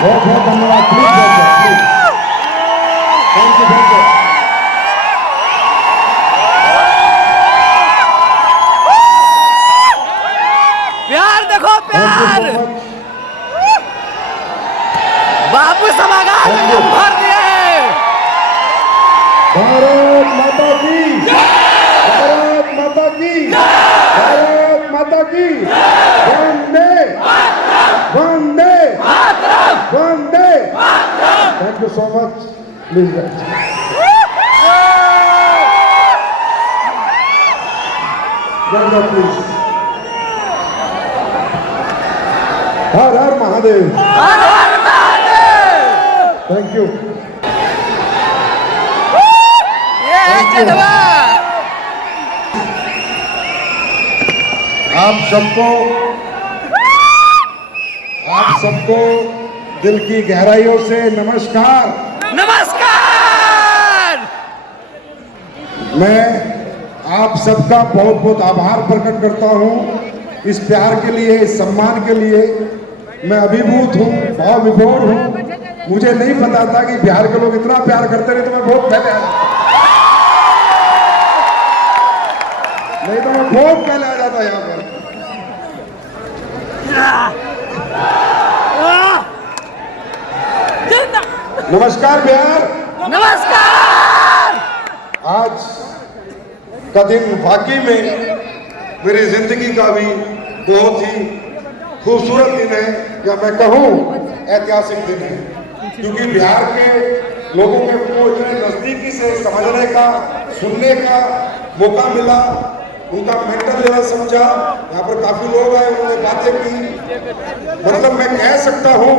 बहुत बहुत धन्यवाद। Please thank you thank you. प्यार देखो प्यार, बापू सभागार में भर दिए। भारत माता की, भारत माता की, भारत माता की। वंदे वंदे वंदे। Thank you so much. Please please. हर हर महादेव, हर हर महादेव। Thank you. ये है जलवा। आप सबको दिल की गहराइयों से नमस्कार। नमस्कार। मैं आप सबका बहुत बहुत आभार प्रकट करता हूं इस प्यार के लिए, इस सम्मान के लिए। मैं अभिभूत हूं, भाव विभोर हूं। मुझे नहीं पता था कि बिहार के लोग इतना प्यार करते रहे, तो मैं बहुत पहले नहीं तो मैं बहुत पहले आ जाता यहाँ पर। नमस्कार बिहार, नमस्कार। आज का दिन वाकई में मेरी जिंदगी का भी बहुत ही खूबसूरत दिन है, या मैं कहूँ ऐतिहासिक दिन है, क्योंकि बिहार के लोगों को इतने नजदीकी से समझने का, सुनने का मौका मिला, उनका मेंटल लेवल समझा। यहाँ पर काफी लोग आए, उन्होंने बातें की। मतलब मैं कह सकता हूँ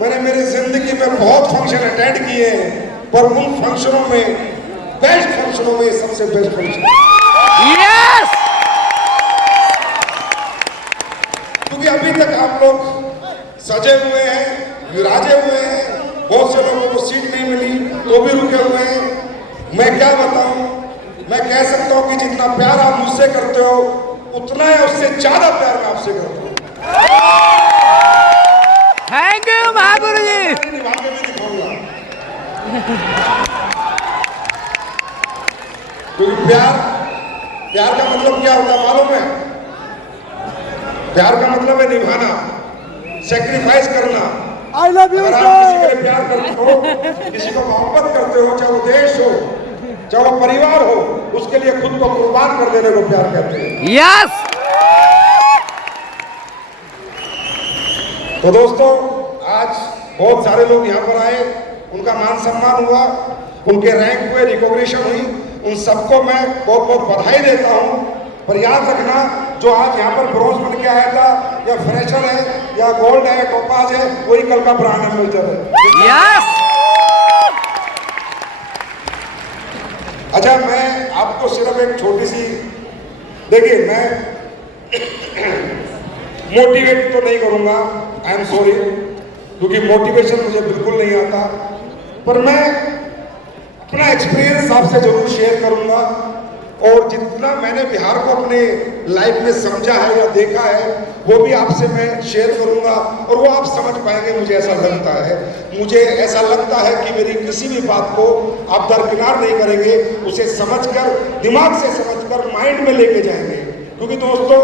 मैंने मेरी जिंदगी में बहुत फंक्शन अटेंड किए हैं, पर उन फंक्शनों में, बेस्ट फंक्शनों में सबसे बेस्ट फंक्शन, यस, क्योंकि अभी तक आप लोग सजे हुए हैं, विराजे हुए हैं। बहुत से लोगों को सीट नहीं मिली तो भी रुके हुए हैं। मैं क्या बताऊं, मैं कह सकता हूं कि जितना प्यार आप मुझसे करते हो उतना है उससे ज्यादा प्यार मैं आपसे करता हूं। थैंक यू महागुरु जी। निभा के भी दिखाऊंगा, क्योंकि प्यार का मतलब क्या होता है मालूम है? प्यार का मतलब है निभाना, सेक्रीफाइस करना। आई लव यू अगर आप किसी के लिए प्यार करते हो, किसी को मोहब्बत करते हो, चाहे वो देश हो चाहे वो परिवार हो, उसके लिए खुद को कुर्बान कर देने को प्यार कहते हैं। यस। तो दोस्तों, आज बहुत सारे लोग यहाँ पर आए, उनका मान सम्मान हुआ, उनके रैंक हुए, रिकॉग्निशन हुई, उन सबको मैं बहुत बहुत बधाई देता हूँ। पर याद रखना, जो आज यहाँ पर ब्रॉन्ज बन के आया था, या फ्रेशर है या गोल्ड है, टोपाज है, वही कल का ब्रांड एम्बेसडर है। यस। अच्छा, मैं आपको सिर्फ एक छोटी सी, देखिए मैं मोटिवेट तो नहीं करूंगा, आई एम सॉरी, क्योंकि मोटिवेशन मुझे बिल्कुल नहीं आता, पर मैं अपना एक्सपीरियंस आपसे जरूर शेयर करूंगा। और जितना मैंने बिहार को अपने लाइफ में समझा है या देखा है, वो भी आपसे मैं शेयर करूंगा, और वो आप समझ पाएंगे, मुझे ऐसा लगता है। मुझे ऐसा लगता है कि मेरी किसी भी बात को आप दरकिनार नहीं करेंगे, उसे समझकर, दिमाग से समझकर माइंड में लेके जाएंगे। क्योंकि दोस्तों,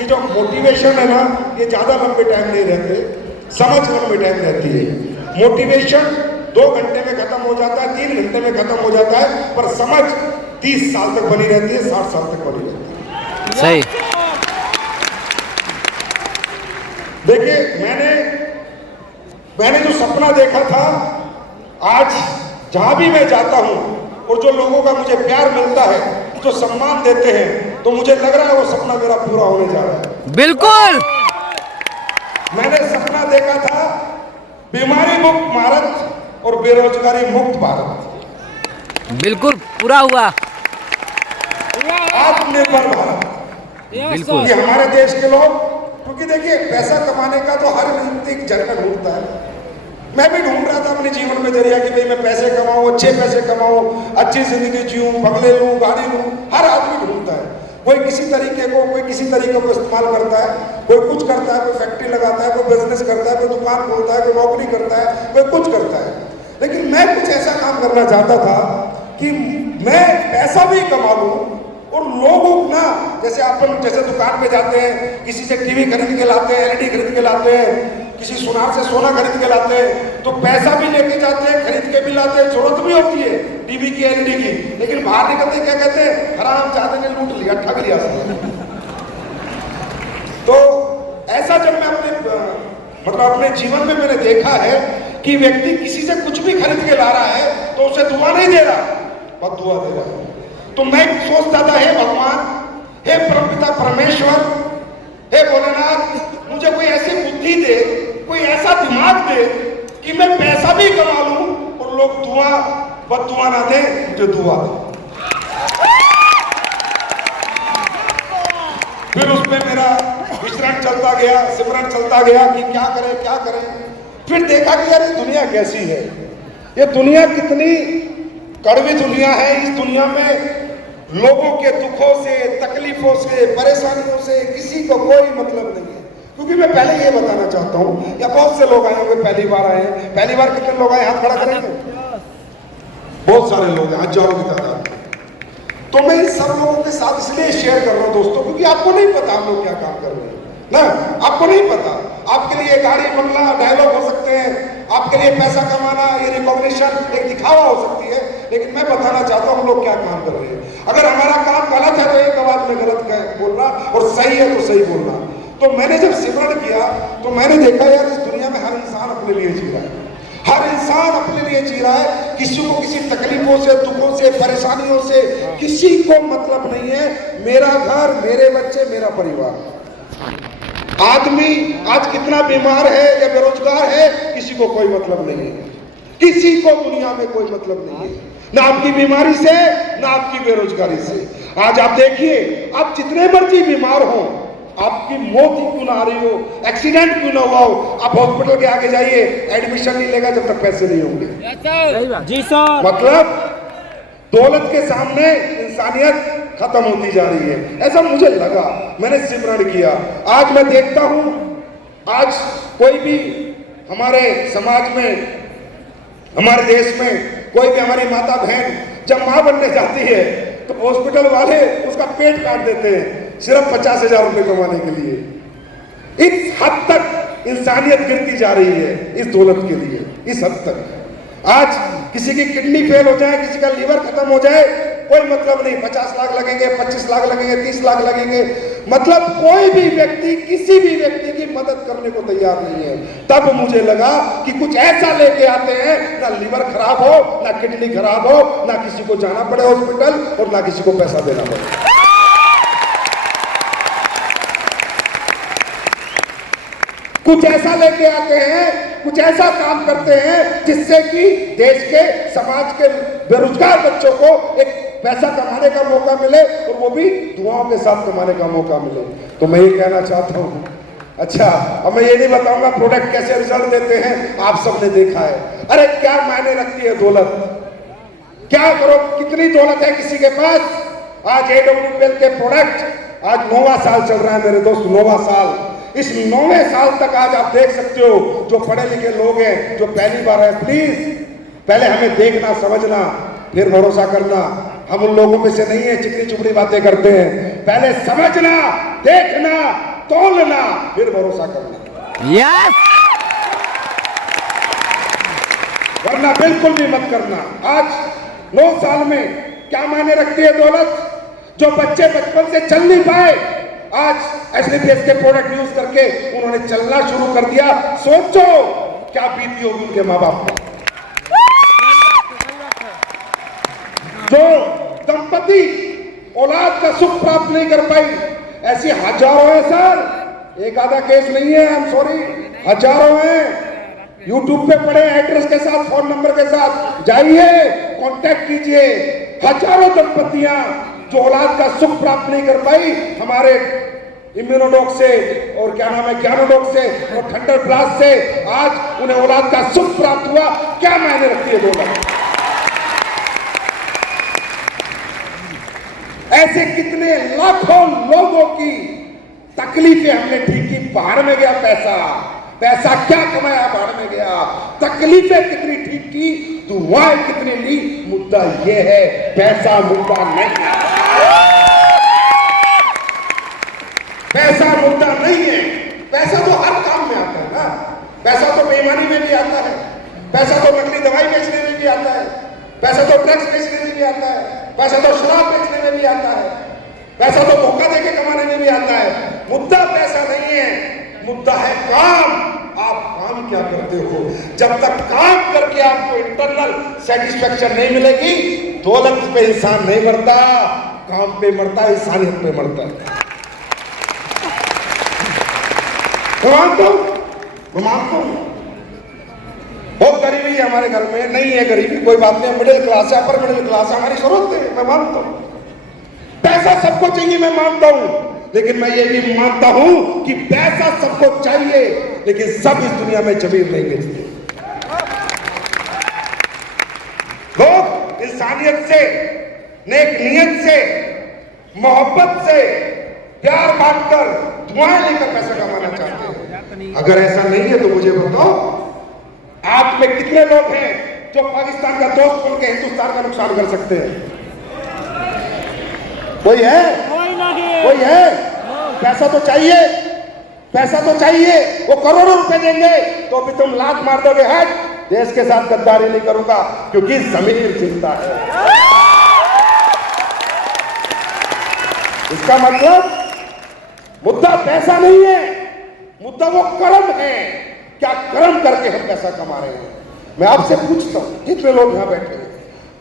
ये जो मोटिवेशन है ना, ये ज़्यादा लंबे टाइम नहीं रहते, समझ लंबे टाइम रहती है। मोटिवेशन 2 घंटे में खत्म हो जाता है, 3 घंटे में खत्म हो जाता है, पर समझ 30 साल तक बनी रहती है, 60 साल तक बनी रहती है। सही। देखिए, मैंने जो सपना देखा था, आज जहां भी मैं जाता हूं और जो लोगों का मुझे प्यार मिलता है, जो सम्मान देते हैं, तो मुझे लग रहा है वो सपना मेरा पूरा होने जा रहा है। बिल्कुल। मैंने सपना देखा था बीमारी मुक्त भारत और बेरोजगारी मुक्त भारत। बिल्कुल पूरा हुआ। आत्मनिर्भर भारत। बिल्कुल। ये हमारे देश के लोग, क्योंकि देखिए, पैसा कमाने का तो हर व्यक्ति जरिया ढूंढता है। मैं भी ढूंढ रहा था अपने जीवन में जरिया कि भाई मैं पैसे कमाऊं, अच्छे पैसे कमाऊं, अच्छी जिंदगी जीऊं, बंगले लूं, गाड़ी लूं। हर आदमी ढूंढता है, कोई किसी तरीके को इस्तेमाल करता है, कोई कुछ करता है, कोई फैक्ट्री लगाता है, कोई बिजनेस करता है, कोई दुकान खोलता है, कोई नौकरी करता है, कोई कुछ करता है। लेकिन मैं कुछ ऐसा काम करना चाहता था कि मैं पैसा भी कमा लूं, और लोगों ना, जैसे दुकान पे जाते हैं, किसी से टीवी खरीद के लाते हैं, एलईडी खरीद के लाते हैं, किसी सुनार से सोना खरीद के लाते हैं, तो पैसा भी लेके जाते हैं, खरीद के भी लाते हैं, जरूरत भी होती है टीवी की, एलईडी की, लेकिन बाहर निकलते क्या कहते हैं, हरामजादे ने लूट लिया, ठग लिया। तो ऐसा जब मैं अपने जीवन में मैंने देखा है कि व्यक्ति किसी से कुछ भी खरीद के ला रहा है, तो उसे दुआ नहीं दे रहा, बद्दुआ दे रहा है। तो मैं सोचता था, हे भगवान, हे परमपिता परमेश्वर, हे भोलेनाथ, मुझे कोई ऐसी बुद्धि दे, कोई ऐसा दिमाग दे कि मैं पैसा भी कमा लूं और लोग बद्दुआ ना दे, मुझे दुआ दे। फिर उसमें मेरा विचरण चलता गया, सिमरन चलता गया कि क्या करें। फिर देखा कि यार ये दुनिया कैसी है, ये दुनिया कितनी कड़वी दुनिया है। इस दुनिया में लोगों के दुखों से, तकलीफों से, परेशानियों से किसी को कोई मतलब नहीं है। क्योंकि मैं पहले ये बताना चाहता हूँ, या बहुत से लोग आए होंगे, पहली बार आए हैं। पहली बार कितने लोग आए, हाथ खड़ा करेंगे? बहुत सारे लोग हैं, हजारों की तादाद में। तो मैं इन सब लोगों के साथ इसलिए शेयर कर रहा हूँ दोस्तों, क्योंकि आपको नहीं पता हम लोग क्या काम कर रहे हैं ना, आपको नहीं पता। आपके लिए गाड़ी, बंगला, डायलॉग हो सकते हैं, आपके लिए पैसा कमाना, ये रिकॉग्निशन, एक दिखावा हो सकती है, लेकिन मैं बताना चाहता हूँ हम लोग क्या काम कर रहे हैं। अगर हमारा काम गलत है तो एक आवाज में गलत बोलना, और सही है तो सही बोलना। तो मैंने जब सिमरण किया तो मैंने देखा यार, इस दुनिया में हर इंसान अपने लिए जी रहा है, हर इंसान अपने लिए जी रहा है। किसी को किसी तकलीफों से, दुखों से, परेशानियों से किसी को मतलब नहीं है। मेरा घर, मेरे बच्चे, मेरा परिवार। आदमी आज कितना बीमार है या बेरोजगार है, किसी को कोई मतलब नहीं है। किसी को दुनिया में कोई मतलब नहीं है, ना आपकी बीमारी से, ना आपकी बेरोजगारी से। आज आप देखिए, आप जितने मर्जी बीमार हो, आपकी मौत ही क्यों ना आ रही हो, एक्सीडेंट क्यों ना हुआ हो, आप हॉस्पिटल के आगे जाइए, एडमिशन नहीं लेगा जब तक पैसे नहीं होंगे। जी सर। मतलब दौलत के सामने इंसानियत खत्म होती जा रही है, ऐसा मुझे लगा। मैंने सिमरण किया। आज मैं देखता हूं, आज कोई भी हमारे समाज में, हमारे देश में कोई भी हमारी माता बहन जब मां बनने जाती है तो हॉस्पिटल वाले उसका पेट काट देते हैं सिर्फ 50,000 रुपए कमाने के लिए। इस हद तक इंसानियत गिरती जा रही है इस दौलत के लिए, इस हद तक। आज किसी की किडनी फेल हो जाए, किसी का लीवर खत्म हो जाए, कोई मतलब नहीं। 50 लाख लगेंगे, 25 लाख लगेंगे, 30 लाख लगेंगे, मतलब कोई भी व्यक्ति किसी भी व्यक्ति की मदद करने को तैयार नहीं है। तब मुझे लगा कि कुछ ऐसा लेके आते हैं, ना लीवर खराब हो, ना किडनी खराब हो, ना किसी को जाना पड़े हॉस्पिटल और ना किसी को पैसा देना पड़े। कुछ ऐसा लेके आते हैं, कुछ ऐसा काम करते हैं जिससे कि देश के, समाज के बेरोजगार बच्चों को एक पैसा कमाने का मौका मिले और वो भी दुआओं के साथ कमाने का मौका मिले। तो मैं ये कहना चाहता हूं। अच्छा, अब मैं ये नहीं बताऊंगा प्रोडक्ट कैसे रिजल्ट देते हैं, आप सबने देखा है। अरे क्या मायने रखती है दौलत, क्या करो, कितनी दौलत है किसी के पास। आज AWPL के प्रोडक्ट आज 9वां साल चल रहा है मेरे दोस्त, 9वां साल। इस 9वें साल तक आज आप देख सकते हो, जो पढ़े लिखे लोग हैं, जो पहली बार है, प्लीज पहले हमें देखना समझना फिर भरोसा करना। हम उन लोगों में से नहीं है चिकनी चुपड़ी बातें करते हैं। पहले समझना, देखना, तोलना, फिर भरोसा करना। यस, वरना बिल्कुल भी मत करना। आज 9 साल में क्या मायने रखती है दौलत। जो बच्चे बचपन से चल नहीं पाए, आज SBPS के प्रोडक्ट यूज करके उन्होंने चलना शुरू कर दिया। सोचो क्या बीती होगी उनके माँ बाप पर। जो दंपति औलाद का सुख प्राप्त नहीं कर पाई, ऐसी हजारों हैं सर, एक आधा केस नहीं है, आई एम सॉरी, हजारों हैं। YouTube पे पढ़े, एड्रेस के साथ, फोन नंबर के साथ जाइए, कांटेक्ट कीजिए। हजारों दंपतियां जो औलाद का सुख प्राप्त नहीं कर पाई, हमारे इम्यूनोडॉक से और क्या नाम है, ज्ञानोडॉक से और थंडर ब्लास्ट से आज उन्हें औलाद का सुख प्राप्त हुआ। क्या मायने रखती है दौलत। ऐसे कितने लाखों लोगों की तकलीफें हमने ठीक की। बाहर में गया पैसा, पैसा क्या कमाया, बाहर में गया। तकलीफें कितनी ठीक की, दुआएं कितनी ली। मुद्दा यह है, पैसा मुद्दा नहीं है। पैसा मुद्दा नहीं है। पैसा तो हर काम में आता है ना। पैसा तो बेईमानी में भी आता है, पैसा तो नकली दवाई बेचने में भी आता है, पैसा तो ड्रग्स बेचने में भी आता है, पैसा तो शराब बेचने में भी आता है, पैसा तो धोखा देके कमाने में भी आता है। मुद्दा पैसा नहीं है, मुद्दा है काम। आप काम क्या करते हो। जब तक काम करके आपको इंटरनल सेटिस्फेक्शन नहीं मिलेगी, दौलत पे इंसान नहीं मरता, काम पे मरता, इंसानियत पे मरता है। मैं मानता हूं बहुत गरीबी है हमारे घर में, नहीं है गरीबी, कोई बात नहीं, मिडिल क्लास है, अपर मिडिल क्लास है, हमारी जरूरत है, मैं मानता हूं। पैसा सबको चाहिए, मैं मानता हूं, लेकिन मैं ये भी मानता हूं कि पैसा सबको चाहिए, लेकिन सब इस दुनिया में जमीन नहीं बेचते। लोग इंसानियत से, नेक नियत से, मोहब्बत से, प्यार बांटकर, दुआएं लेकर पैसा कमाना चाहते हैं। अगर ऐसा नहीं है तो मुझे बताओ, आप में कितने लोग हैं जो पाकिस्तान का दोस्त बनकर हिंदुस्तान का नुकसान कर सकते हैं। कोई है? कोई है? पैसा तो चाहिए, पैसा तो चाहिए। वो करोड़ों रुपए देंगे तो भी तुम लात मार दोगे, हट, देश के साथ गद्दारी नहीं करूंगा, क्योंकि जमीर चिंता है। इसका मतलब मुद्दा पैसा नहीं है, मुद्दा वो कर्म है। क्या कर्म करके हम पैसा कमा रहे हैं। मैं आपसे पूछता हूं, जितने लोग यहां बैठे हैं,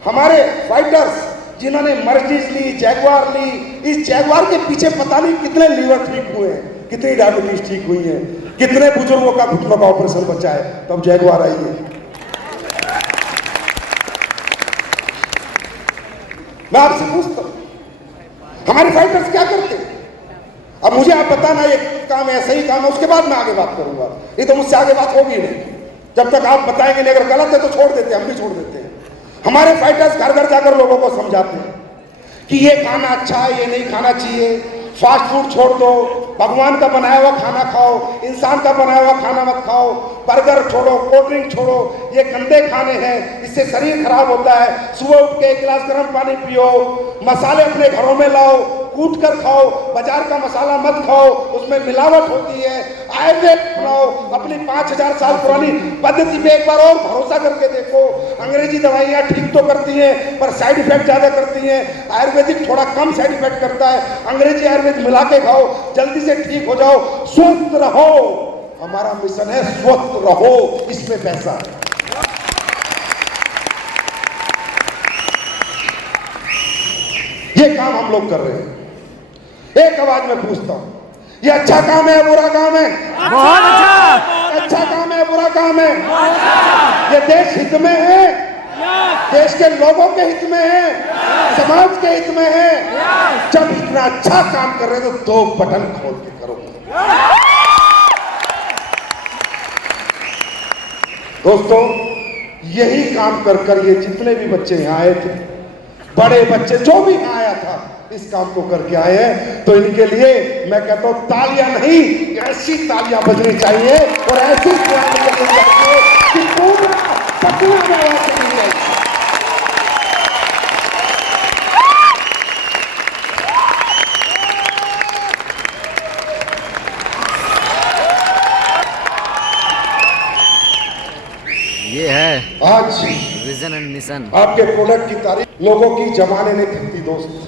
हमारे फाइटर्स जिन्होंने मर्जिस ली, जैगवार ली, इस जैगवार के पीछे पता नहीं कितने लीवर ठीक हुए हैं, कितनी डायबिटीज ठीक हुई है, कितने बुजुर्गों का घुटनों का ऑपरेशन बचा है, तब जैगवार आई है। मैं आपसे पूछता हूं, हमारे फाइटर्स क्या करते हैं। अब मुझे आप बताना ये काम है, सही काम है, उसके बाद मैं आगे बात करूंगा। ये तो मुझसे आगे बात होगी नहीं जब तक आप बताएंगे नहीं। अगर गलत है तो छोड़ देते हैं, हम भी छोड़ देते हैं। हमारे फाइटर्स घर घर जाकर लोगों को समझाते हैं कि ये खाना अच्छा है, ये नहीं खाना चाहिए, फास्ट फूड छोड़ दो, भगवान का बनाया हुआ खाना खाओ, इंसान का बनाया हुआ खाना मत खाओ, बर्गर छोड़ो, कोल्ड ड्रिंक छोड़ो, ये गंदे खाने हैं, इससे शरीर खराब होता है। सुबह उठ के एक गिलास गर्म पानी पियो, मसाले अपने घरों में लाओ, कूट कर खाओ, बाजार का मसाला मत खाओ, उसमें मिलावट होती है। आयुर्वेद अपनाओ, अपनी 5000 साल पुरानी पद्धति पे एक बार और भरोसा करके देखो। अंग्रेजी दवाइयाँ ठीक तो करती हैं पर साइड इफेक्ट ज्यादा करती हैं, आयुर्वेदिक थोड़ा कम साइड इफेक्ट करता है। अंग्रेजी आयुर्वेद मिला के खाओ, जल्दी से ठीक हो जाओ, स्वस्थ रहो। हमारा मिशन है स्वस्थ रहो, इसमें पैसा है। ये काम हम लोग कर रहे हैं। एक आवाज में पूछता हूं, ये अच्छा काम है बुरा काम है? बहुत अच्छा। अच्छा काम है बुरा काम है? ये देश हित में है, देश के लोगों के हित में है, समाज के हित में है। जब इतना अच्छा काम कर रहे हो तो 2 बटन खोल के करो। दोस्तों, यही काम कर कर ये जितने भी बच्चे यहाँ आए थे, बड़े बच्चे जो भी यहाँ आया था, इस काम को करके आए हैं। तो इनके लिए मैं कहता हूं तालियां नहीं, ऐसी तालियां बजनी चाहिए और ऐसी तालियां बजनी चाहिए कि पूरा पटना में आवाज चली जाए। ये है आज विजन एंड मिशन। आपके प्रोडक्ट की तारीफ लोगों की जमाने नहीं थकती दोस्त।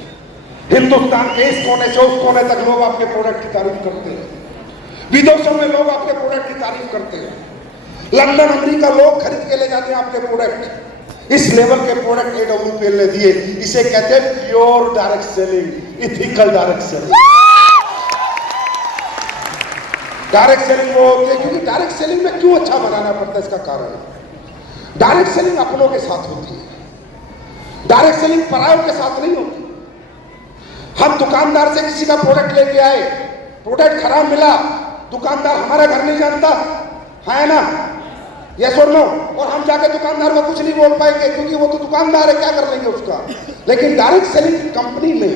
हिंदुस्तान के इस कोने से उस कोने तक लोग आपके प्रोडक्ट की तारीफ करते हैं। विदेशों में लोग आपके प्रोडक्ट की तारीफ करते हैं। लंदन अमेरिका लोग खरीद के ले जाते हैं आपके प्रोडक्ट। इस लेवल के प्रोडक्ट AWPL ने दिए। इसे कहते हैं pure direct selling, ethical direct selling. Direct selling वो होती है, क्योंकि डायरेक्ट सेलिंग में क्यों अच्छा बनाना पड़ता है, इसका कारण है डायरेक्ट सेलिंग अपनों के साथ होती है, डायरेक्ट सेलिंग परायों के साथ नहीं होती। हम दुकानदार से किसी का प्रोडक्ट लेके आए, प्रोडक्ट खराब मिला, दुकानदार हमारा घर नहीं जानता है ना, यस और नो, और हम जाके दुकानदार को कुछ नहीं बोल पाएंगे क्योंकि वो तो दुकानदार है, क्या कर लेंगे उसका। लेकिन डायरेक्ट सेलिंग कंपनी में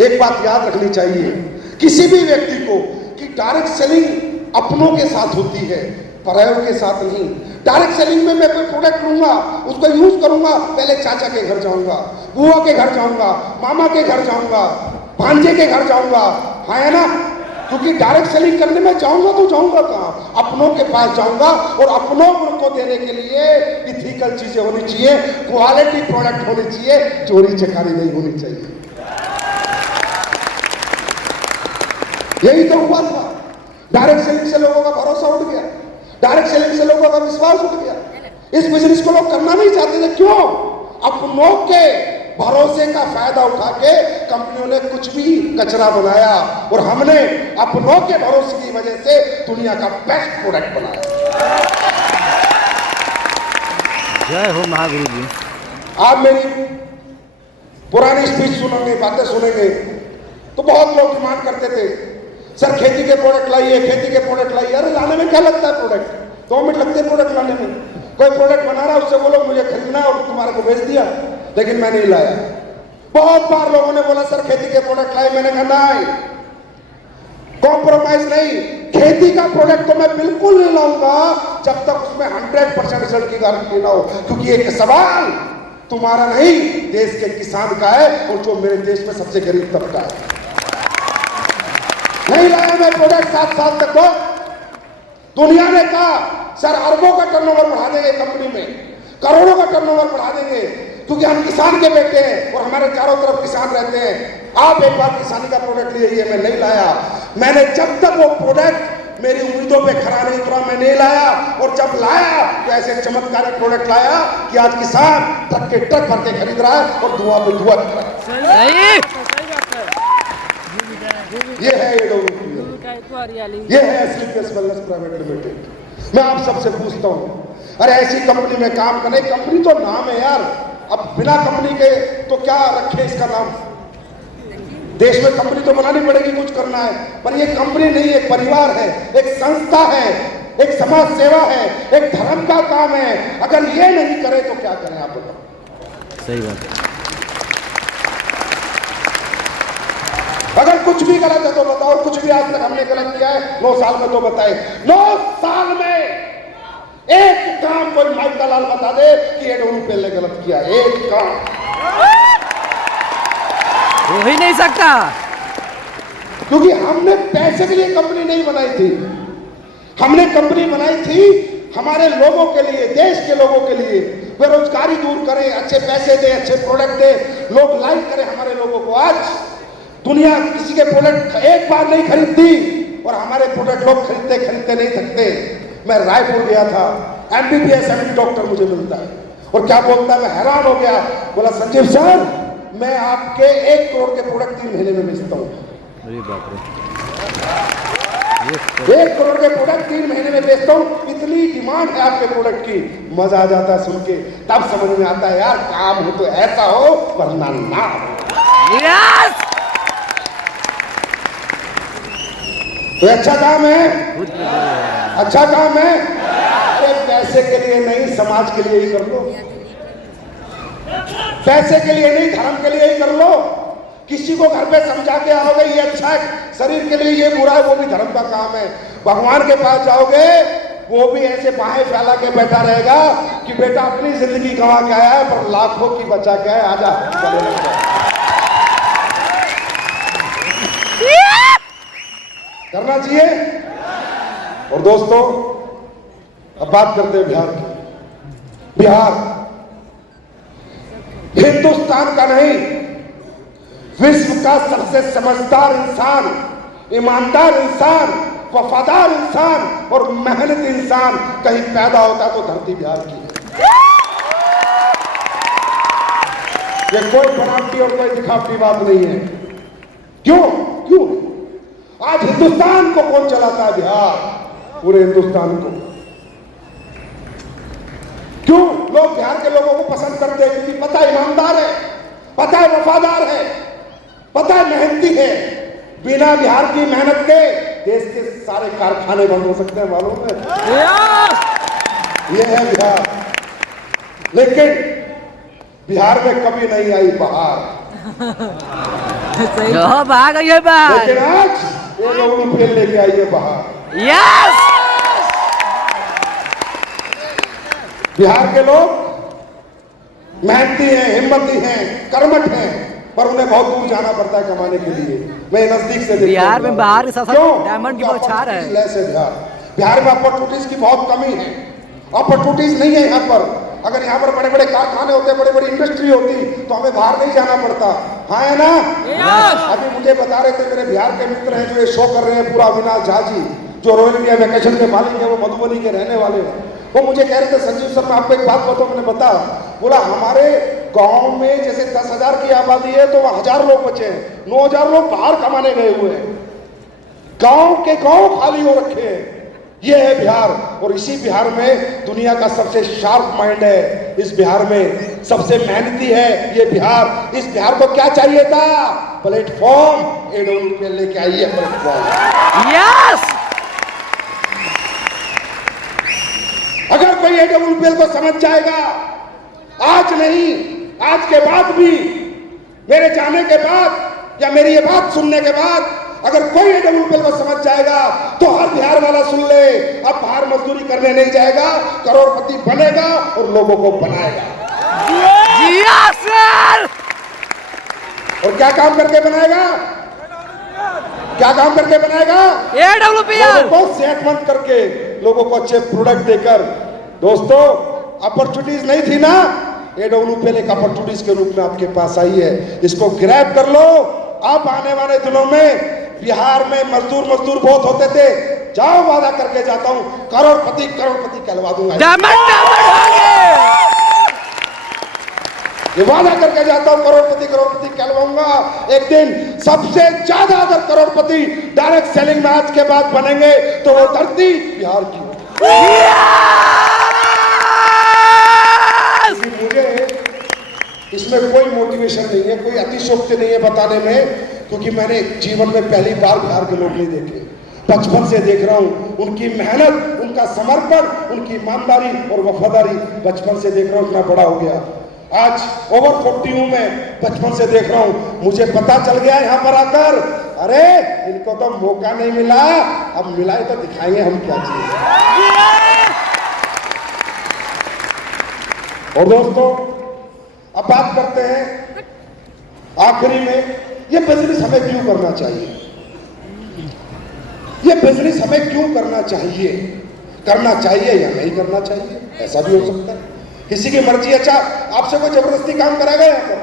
एक बात याद रखनी चाहिए किसी भी व्यक्ति को कि डायरेक्ट सेलिंग अपनों के साथ होती है, परायों के साथ नहीं। डायरेक्ट सेलिंग में मैं कोई प्रोडक्ट लूंगा, उसको यूज करूंगा, पहले चाचा के घर जाऊंगा, बुआ के घर जाऊंगा, मामा के घर जाऊंगा, भांजे के घर जाऊंगा, है ना, क्योंकि डायरेक्ट सेलिंग करने में जाऊंगा तो जाऊंगा कहां, अपनों के पास जाऊंगा। और अपनों को देने के लिए इथिकल चीजें होनी चाहिए, क्वालिटी प्रोडक्ट होनी चाहिए, चोरी चकारी नहीं होनी चाहिए। यही तो हुआ था। डायरेक्ट सेलिंग से लोगों का भरोसा उठ गया, डायरेक्ट सेलिंग से लोगों का विश्वास उठ गया। इस बिजनेस को लोग करना नहीं चाहते थे, क्यों? अपनों के भरोसे का फायदा उठा के कंपनियों ने कुछ भी कचरा बनाया और हमने अपनों के भरोसे की वजह से दुनिया का बेस्ट प्रोडक्ट बनाया। जय हो महागुरु जी। आप मेरी पुरानी स्पीच सुनेंगे, बातें सुनेंगे तो बहुत लोग डिमांड करते थे, सर खेती के प्रोडक्ट लाइए, खेती के प्रोडक्ट लाइए। अरे लाने में क्या लगता है प्रोडक्ट, 2 मिनट लगते हैं प्रोडक्ट लाने में। कोई प्रोडक्ट बना रहा है, उससे बोलो मुझे खरीदना है और तुम्हारे को बेच दिया, लेकिन मैं नहीं लाया। बहुत बार लोगों ने बोला सर खेती के प्रोडक्ट लाए, मैंने कहा नहीं, कॉम्प्रोमाइज नहीं, खेती का प्रोडक्ट तो मैं बिल्कुल नहीं लाऊंगा जब तक उसमें 100% रिजल्ट की गारंटी ना हो, क्योंकि एक सवाल तुम्हारा नहीं, देश के किसान का है और जो मेरे देश में सबसे गरीब तबका है। नहीं लाया मैं प्रोडक्ट 7 साल तक। तो दुनिया ने कहा सर अरबों का टर्नओवर बढ़ा देंगे कंपनी में, करोड़ों का टर्नओवर बढ़ा देंगे, क्योंकि हम किसान के बेटे हैं और हमारे चारों तरफ किसान रहते हैं। आप एक बार किसानी का प्रोडक्ट लिए, मैं नहीं लाया। मैंने जब तक वो प्रोडक्ट मेरी उम्मीदों पे खरा नहीं उतरा, मैं नहीं लाया। और जब लाया तो ऐसे चमत्कारी प्रोडक्ट लाया कि आज किसान ट्रक के ट्रक भर के खरीद रहा है और धुआं पे धुआं दिख रहा है। ये है AWPL, ये है SLPS वेलनेस प्राइवेट लिमिटेड। मैं आप सबसे पूछता हूं, अरे ऐसी कंपनी में काम करने, कंपनी तो नाम है यार, अब बिना कंपनी के तो क्या रखे इसका नाम। देश में कंपनी तो बनानी पड़ेगी, कुछ करना है, पर ये कंपनी नहीं, एक परिवार है, एक संस्था है, एक समाज सेवा है, एक धर्म का काम है। अगर ये नहीं करे तो क्या करें आप बताओ। सही बात है। अगर कुछ भी गलत है तो बताओ, कुछ भी आज तक हमने गलत किया है 9 साल में तो बताए। 9 साल में एक काम कोई माइक दलाल बता दे कि एडोलूपेल ने गलत किया, एक काम हो ही नहीं सकता, क्योंकि हमने पैसे के लिए कंपनी नहीं बनाई थी। हमने कंपनी बनाई थी हमारे लोगों के लिए, देश के लोगों के लिए, बेरोजगारी दूर करें, अच्छे पैसे दे, अच्छे प्रोडक्ट दे, लोग लाइक करें हमारे लोगों को। आज दुनिया किसी के प्रोडक्ट एक बार नहीं खरीदती और हमारे प्रोडक्ट लोग खरीदते खरीदते नहीं थकते। मैं रायपुर गया था, MBBS MD डॉक्टर मुझे मिलता है और क्या बोलता है, मैं हैरान हो गया। बोला संजीव सर, मैं आपके 1 करोड़ के प्रोडक्ट 3 महीने में बेचता हूँ। अरे बाप रे, 1 करोड़ के प्रोडक्ट 3 महीने में बेचता हूँ, इतनी डिमांड है आपके प्रोडक्ट की। मजा आ जाता है सुन के, तब समझ में आता है यार काम हो तो ऐसा हो वरना ना हो। यस, तो अच्छा काम है, अच्छा काम है। अरे पैसे के लिए नहीं, समाज के लिए ही कर लो। पैसे के लिए नहीं, धर्म के लिए ही कर लो। किसी को घर पे समझा के आओगे ये अच्छा है, शरीर के लिए ये बुरा है, वो भी धर्म का काम है। भगवान के पास जाओगे, वो भी ऐसे बाहें फैला के बैठा रहेगा कि बेटा अपनी जिंदगी गंवा के आया है पर लाखों की बचा के आया, आजा करना चाहिए। और दोस्तों अब बात करते हैं बिहार की। बिहार हिंदुस्तान का नहीं, विश्व का सबसे समझदार इंसान, ईमानदार इंसान, वफादार इंसान और मेहनती इंसान कहीं पैदा होता तो धरती बिहार की है। ये कोई बनावटी और कोई दिखावटी बात नहीं है। क्यों क्यों आज हिंदुस्तान को कौन चलाता है? बिहार, पूरे हिंदुस्तान को। क्यों लोग बिहार के लोगों को पसंद करते हैं? क्योंकि पता है ईमानदार है, पता है वफादार है, पता है मेहनती है। बिना बिहार की मेहनत के देश के सारे कारखाने बंद हो सकते हैं, मालूम है? ये है बिहार। लेकिन बिहार में कभी नहीं आई बहार, भाग गई है बात। लेकिन आज एडोलूपेल लेके आई है बहार। यस, बिहार के लोग मेहनती हैं, हिम्मती हैं, कर्मठ हैं, पर उन्हें बहुत दूर जाना पड़ता है कमाने के लिए। मैं नजदीक से बिहार में बाहर के साथ डायमंड की बौछार है। बिहार में अपॉर्चुनिटीज की बहुत कमी है, अपॉर्चुनिटीज नहीं है यहाँ पर। अगर यहाँ पर बड़े बड़े कारखाने होते, बड़ी बड़ी इंडस्ट्री होती तो हमें बाहर नहीं जाना पड़ता। हाँ है ना? अभी मुझे बता रहे थे मेरे बिहार के मित्र हैं जो ये शो कर रहे हैं, पूरा अविनाश झा जी, जो रॉयल इंडिया वैकेशन के मालिक है, वो मधुबनी के रहने वाले हैं। वो मुझे कह रहे थे संजीव सर मैं आपको एक बात बताऊं। मैंने बता बोला हमारे गांव में जैसे 10,000 की आबादी है तो वहां 1000 लोग बचे हैं, 9000 लोग बाहर कमाने गए हुए हैं। गांव के गांव खाली हो रखे हैं। ये है बिहार। और इसी बिहार में दुनिया का सबसे शार्प माइंड है, इस बिहार में सबसे मेहनती है ये बिहार। इस बिहार को क्या चाहिए था? प्लेटफॉर्म। एडोलूपेल लेके आई है प्लेटफॉर्म। यस, अगर कोई एडोलूपेल को समझ जाएगा, आज नहीं आज के बाद भी, मेरे जाने के बाद या मेरी ये बात सुनने के बाद अगर कोई एडोलूपेल को समझ जाएगा तो हर बिहार वाला सुन ले, अब बाहर मजदूरी करने नहीं जाएगा, करोड़पति बनेगा और लोगों को बनाएगा। सर, और क्या काम करके बनाएगा? क्या काम करके बनाएगा? एडोलूपेल लोगों को सेहतमंद करके, लोगों को अच्छे प्रोडक्ट देकर। दोस्तों अपॉर्चुनिटीज नहीं थी ना, एडोलूपेल एक अपॉर्चुनिटीज के रूप में आपके पास आई है, इसको ग्रैब कर लो। अब आने वाले दिनों में बिहार में मजदूर बहुत होते थे, जाओ वादा करके जाता हूं, करोड़पति कहलवा दूंगा। ये वादा करके जाता हूं, करोड़पति कहलवाऊंगा। एक दिन सबसे ज्यादा अगर करोड़पति डायरेक्ट सेलिंग में आज के बाद बनेंगे तो वो धरती बिहार की। मुझे इसमें कोई मोटिवेशन नहीं है, कोई अतिशोक्ति नहीं है बताने में, क्योंकि मैंने जीवन में पहली बार बिहार के लोग नहीं देखे, बचपन से देख रहा हूं। उनकी मेहनत, उनका समर्पण, उनकी ईमानदारी और वफादारी बचपन से देख रहा हूं, इतना बड़ा हो गया। आज ओवर 40 हूं मैं, बचपन से देख रहा हूं, मुझे पता चल गया यहां पर आकर, अरे इनको तो मौका नहीं मिला, अब मिला है तो दिखाएंगे हम क्या चीज है। और दोस्तों अब बात करते हैं आखिरी में, ये बिजनेस हमें क्यों करना चाहिए, ये बिजनेस हमें क्यों करना चाहिए, करना चाहिए या नहीं करना चाहिए, ऐसा भी हो सकता है, किसी की मर्जी। अच्छा, आपसे कोई जबरदस्ती काम कराएगा यहाँ पर?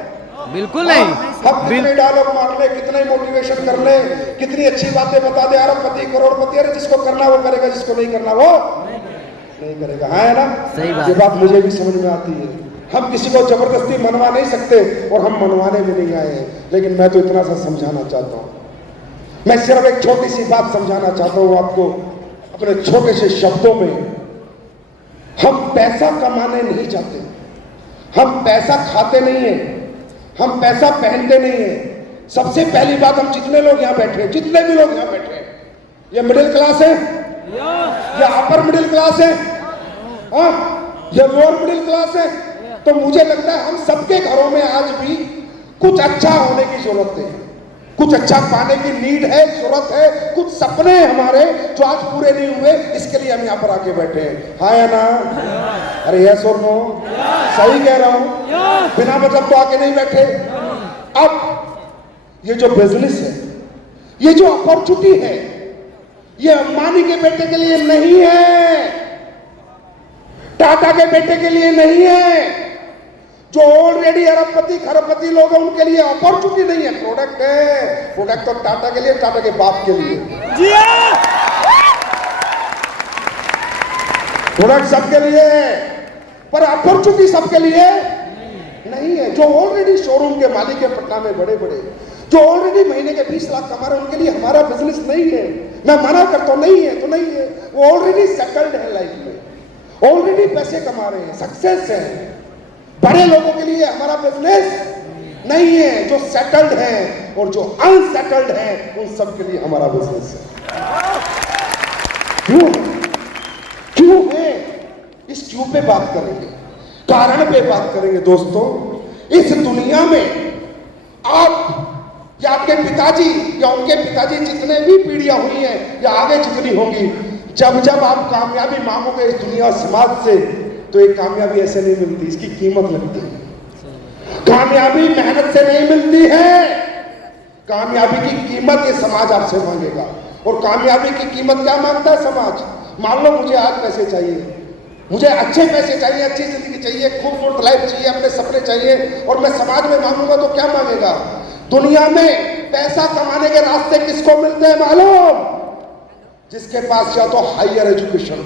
बिल्कुल नहीं। हम कितने डायलॉग मार ले, कितने मोटिवेशन कर ले, कितनी अच्छी बातें बता दे, अरबपति करोड़पति, अरे जिसको करना वो करेगा, जिसको नहीं करना वो नहीं करेगा, है ना? सही बात। ये बात मुझे भी समझ में आती है। हम किसी को जबरदस्ती मनवा नहीं सकते और हम मनवाने भी नहीं आए हैं, लेकिन मैं तो इतना सा समझाना चाहता हूँ, मैं सिर्फ एक छोटी सी बात समझाना चाहता हूँ आपको अपने छोटे से शब्दों में। हम पैसा कमाने नहीं जाते, हम पैसा खाते नहीं है, हम पैसा पहनते नहीं है। सबसे पहली बात, हम जितने लोग यहाँ बैठे हैं, जितने भी लोग यहाँ बैठे हैं, ये मिडिल क्लास है या अपर मिडिल क्लास है, हाँ, या लोअर मिडिल क्लास है, तो मुझे लगता है हम सबके घरों में आज भी कुछ अच्छा होने की जरूरत है, कुछ अच्छा पाने की नीड है, जरूरत है, कुछ सपने हमारे जो आज पूरे नहीं हुए, इसके लिए हम यहाँ पर आके बैठे हैं, हाँ या ना? अरे यस और नो? सही कह रहा हूं, बिना मतलब तो आके नहीं बैठे। अब ये जो बिजनेस है, ये जो अपॉर्चुनिटी है, ये अंबानी के बेटे के लिए नहीं है, टाटा के बेटे के लिए नहीं है, जो ऑलरेडी अरबपति खरबपति लोग हैं उनके लिए अपॉर्चुनिटी नहीं है, प्रोडक्ट है। प्रोडक्ट तो टाटा के लिए, टाटा के बाप के लिए, प्रोडक्ट सबके लिए है, पर अपॉर्चुनिटी सबके लिए नहीं है। जो ऑलरेडी शोरूम के मालिक है पटना में बड़े बड़े, जो ऑलरेडी महीने के 20 लाख कमा रहे हैं, उनके लिए हमारा बिजनेस नहीं है। मैं मना करता हूं, नहीं है तो नहीं है, वो ऑलरेडी सेटल्ड है लाइफ में, ऑलरेडी पैसे कमा रहे हैं, सक्सेस है। बड़े लोगों के लिए हमारा बिजनेस नहीं है, जो सेटल्ड हैं और जो अनसेटल्ड हैं उन सब के लिए हमारा बिजनेस है। क्यों क्यों है? इस क्यों पे बात करेंगे, कारण पे बात करेंगे। दोस्तों, इस दुनिया में आप या आपके पिताजी या उनके पिताजी, जितने भी पीढ़ियां हुई हैं या आगे जितनी होंगी, जब जब आप कामयाबी मांगोगे इस दुनिया और समाज से, तो एक कामयाबी ऐसे नहीं मिलती, इसकी कीमत लगती है। कामयाबी मेहनत से नहीं मिलती है, कामयाबी की कीमत ये समाज आपसे मांगेगा। और कामयाबी की कीमत क्या मांगता है समाज? मान लो मुझे आज पैसे चाहिए, मुझे अच्छे पैसे चाहिए, अच्छी जिंदगी चाहिए, खूबसूरत लाइफ चाहिए, अपने सपने चाहिए, और मैं समाज में मांगूंगा तो क्या मांगेगा? दुनिया में पैसा कमाने के रास्ते किसको मिलते हैं मालूम? जिसके पास या तो हायर एजुकेशन,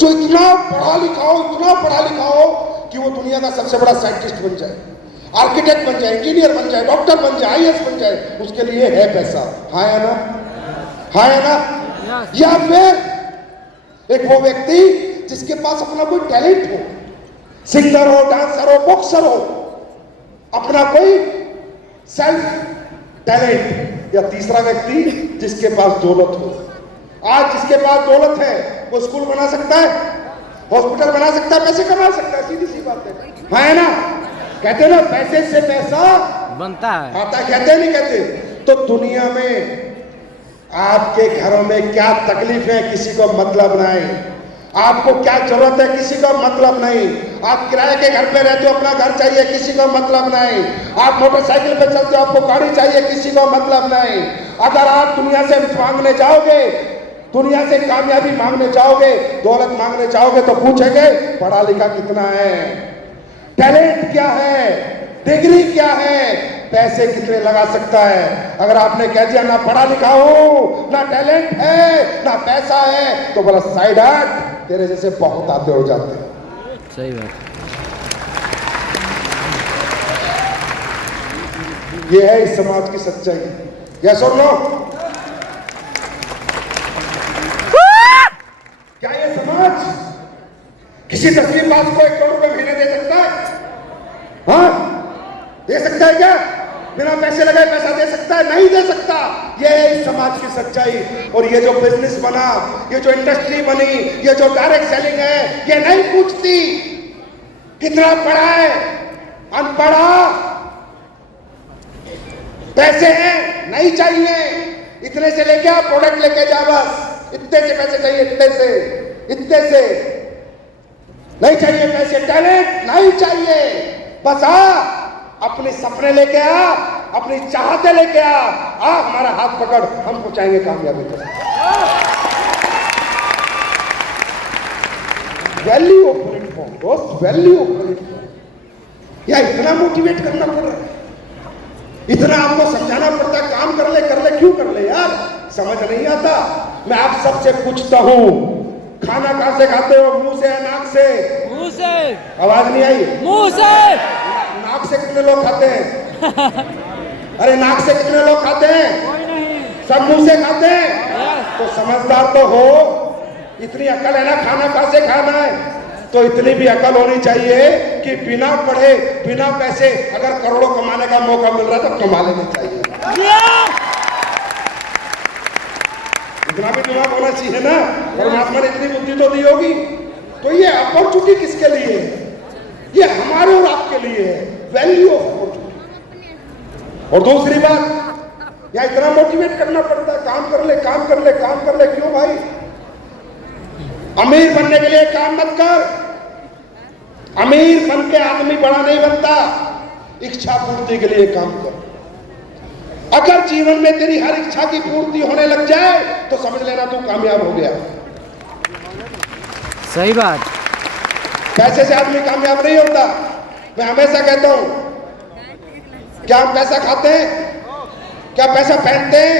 जो इतना पढ़ा लिखा हो कि वो दुनिया का सबसे बड़ा साइंटिस्ट बन जाए, आर्किटेक्ट बन जाए, इंजीनियर बन जाए, डॉक्टर बन जाए, आईएएस बन जाए, उसके लिए है पैसा, हाँ या ना? हाँ या ना? या फिर एक वो व्यक्ति जिसके पास अपना कोई टैलेंट हो, सिंगर हो, डांसर हो, बॉक्सर हो, अपना कोई सेल्फ टैलेंट। या तीसरा व्यक्ति जिसके पास दौलत हो। आज जिसके पास दौलत है वो स्कूल बना सकता है, हॉस्पिटल बना सकता है, पैसे कमा सकता है, सीधी सी बात है, है ना? कहते हैं ना, पैसे से पैसा बनता है, आता, कहते हैं नहीं कहते? तो दुनिया में आपके घरों में क्या तकलीफ है किसी को मतलब नहीं, आपको क्या जरूरत है किसी को मतलब नहीं, आप किराए के घर पे रहते हो, अपना घर चाहिए, किसी को मतलब नहीं, आप मोटरसाइकिल पे चलते हो, आपको गाड़ी चाहिए, किसी को मतलब नहीं। अगर आप दुनिया से मांगने जाओगे, दुनिया से कामयाबी मांगने जाओगे, दौलत मांगने जाओगे, तो पूछेंगे पढ़ा लिखा कितना है, टैलेंट क्या है, डिग्री क्या है, पैसे कितने लगा सकता है। अगर आपने कह दिया ना पढ़ा लिखा हो, ना टैलेंट है, ना पैसा है, तो बोला साइड हट, तेरे जैसे बहुत आते हो जाते हैं। सही बात। ये है इस समाज की सच्चाई। यस और नो? क्या ये समाज किसी 10वीं पास को 1 करोड़ रुपए महीने दे सकता है? हाँ, दे सकता है क्या? बिना पैसे लगाए पैसा दे सकता है? नहीं दे सकता। ये है इस समाज की सच्चाई। और ये जो बिजनेस बना, ये जो इंडस्ट्री बनी, ये जो डायरेक्ट सेलिंग है, ये नहीं पूछती कितना पढ़ा है, अनपढ़ा, पैसे हैं नहीं चाहिए, इतने से लेके आ, प्रोडक्ट लेके जा, बस इतने से पैसे चाहिए, इतने से नहीं चाहिए पैसे, टैलेंट नहीं चाहिए, बस आ अपने सपने लेके आ, अपनी चाहते लेके आ, हमारा हाथ पकड़, हम पहुंचाएंगे कामयाबी तक। वैल्यू ऑफ प्लेटफॉर्म दोस्त, वैल्यू ऑफ प्लेटफॉर्म। या इतना मोटिवेट करना पड़ रहा है, इतना आपको समझाना पड़ता है, काम कर ले क्यों कर ले यार, समझ नहीं आता। मैं आप सबसे पूछता हूं, खाना कहां से खाते हो, मुंह से या नाक से? मुंह से। आवाज नहीं आई? मुंह से। नाक से कितने लोग खाते हैं? अरे नाक से कितने लोग खाते हैं? कोई नहीं, सब मुंह से खाते हैं। तो समझदार तो हो, इतनी अकल है ना, खाना कहां से खाना है, तो इतनी भी अकल होनी चाहिए कि बिना पढ़े बिना पैसे अगर करोड़ों कमाने का मौका मिल रहा है तो कमा लेना चाहिए। इतना भी दिमाग होना चाहिए ना, परमात्मा ने इतनी बुद्धि तो दी होगी। तो ये अपॉर्चुनिटी किसके लिए है? ये हमारे और आपके लिए है, वैल्यू ऑफ अपॉर्चुनिटी। और दूसरी बात, यहाँ इतना मोटिवेट करना पड़ता है, काम कर ले, क्यों भाई? अमीर बनने के लिए काम मत कर, अमीर बन के आदमी बड़ा नहीं बनता, इच्छा पूर्ति के लिए काम कर। अगर जीवन में तेरी हर इच्छा की पूर्ति होने लग जाए तो समझ लेना तू कामयाब हो गया। सही बात। पैसे से आदमी कामयाब नहीं होता। मैं हमेशा कहता हूं, क्या हम पैसा खाते हैं? क्या पैसा पहनते हैं?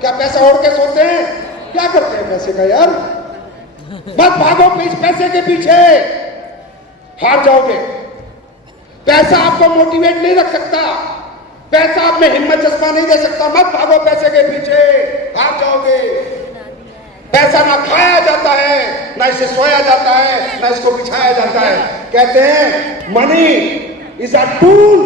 क्या पैसा ओढ़ के सोते हैं? क्या करते हैं पैसे का यार? मत भागो पैसे के पीछे, हार जाओगे। पैसा आपको मोटिवेट नहीं रख सकता, पैसा आप में हिम्मत जज्बा नहीं दे सकता। मत भागो पैसे के पीछे, हार जाओगे। पैसा ना खाया जाता है, ना इसे सोया जाता है, ना इसको बिछाया जाता है। कहते हैं मनी इज अ टूल,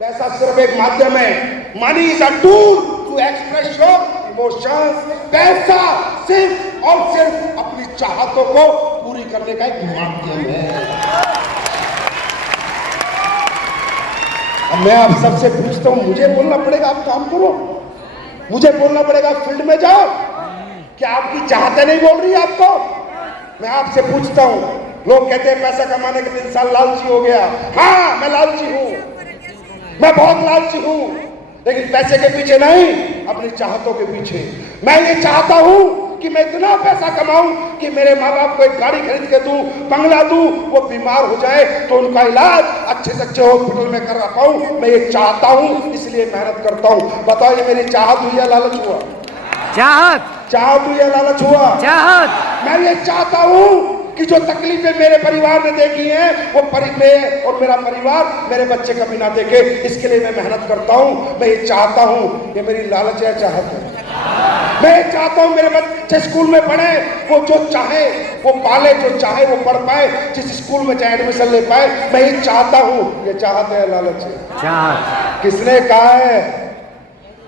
पैसा सिर्फ एक माध्यम है। Money is a tool to express your emotions. पैसा सिर्फ और सिर्फ अपनी चाहतों को पूरी करने का एक माध्यम है। अब मैं आप सबसे पूछता हूं, मुझे बोलना पड़ेगा आप काम करो, मुझे बोलना पड़ेगा फील्ड में जाओ, क्या आपकी चाहते नहीं बोल रही आपको? मैं आपसे पूछता हूं, लोग कहते हैं पैसा कमाने के 3 साल लालची हो गया। हाँ, मैं लालची हूं, मैं बहुत लालची हूं, लेकिन पैसे के पीछे नहीं, अपनी चाहतों के पीछे। मैं ये चाहता हूं कि मैं इतना पैसा कमाऊं कि मेरे माँ बाप को एक गाड़ी खरीद के दूं, बंगला दूं, वो बीमार हो जाए तो उनका इलाज अच्छे से अच्छे हॉस्पिटल में करा पाऊं। मैं ये चाहता हूं, इसलिए मेहनत करता हूं। बताओ, ये मेरी चाहत हुई या लालच हुआ? चाहत हुई या लालच हुआ? चाहत। मैं ये चाहता हूं कि जो तकलीफें मेरे परिवार ने देखी हैं वो मैं और मेरा परिवार, मेरे बच्चे कभी ना देखे, इसके लिए मैं मेहनत करता हूं। मैं ये चाहता हूं, ये मेरी लालच है, चाहत है। मैं ये चाहता हूं मेरे बच्चे स्कूल में पढ़े, वो जो चाहे वो पाले, जो चाहे वो पढ़ पाए, जिस स्कूल में चाहे एडमिशन ले पाए। मैं ये चाहता हूं, ये चाहत है, लालच है? चाहत। किसने कहा है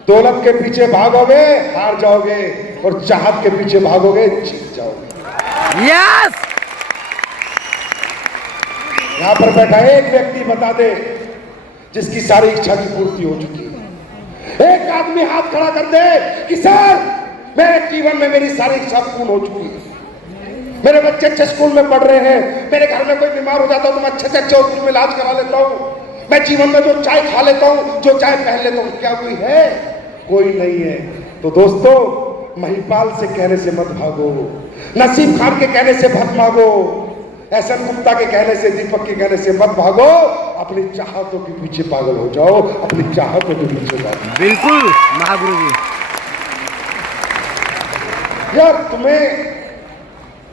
दौलत के पीछे भागोगे हार जाओगे, और चाहत के पीछे भागोगे जीत जाओगे। यस। यहां पर बैठा एक व्यक्ति बता दे जिसकी सारी इच्छा की पूर्ति हो चुकी है। एक आदमी हाथ खड़ा कर दे कि सर मेरे जीवन में मेरी सारी इच्छा पूर्ण हो चुकी है, मेरे बच्चे अच्छे स्कूल में पढ़ रहे हैं, मेरे घर में कोई बीमार हो जाता है तो मैं अच्छे से अच्छे हॉस्पिटल में इलाज करा लेता हूँ, मैं जीवन में जो चाय खा लेता हूँ, जो चाय पहन लेता हूँ। क्या कोई है? कोई नहीं है। तो दोस्तों, महिपाल से कहने से मत भागो, नसीब खान के कहने से मत भागो, एहसन गुप्ता के कहने से, दीपक के कहने से मत भागो, अपनी चाहतों के पीछे पागल हो जाओ, अपनी चाहतों के पीछे भागो। बिल्कुल महागुरु जी। यार तुम्हें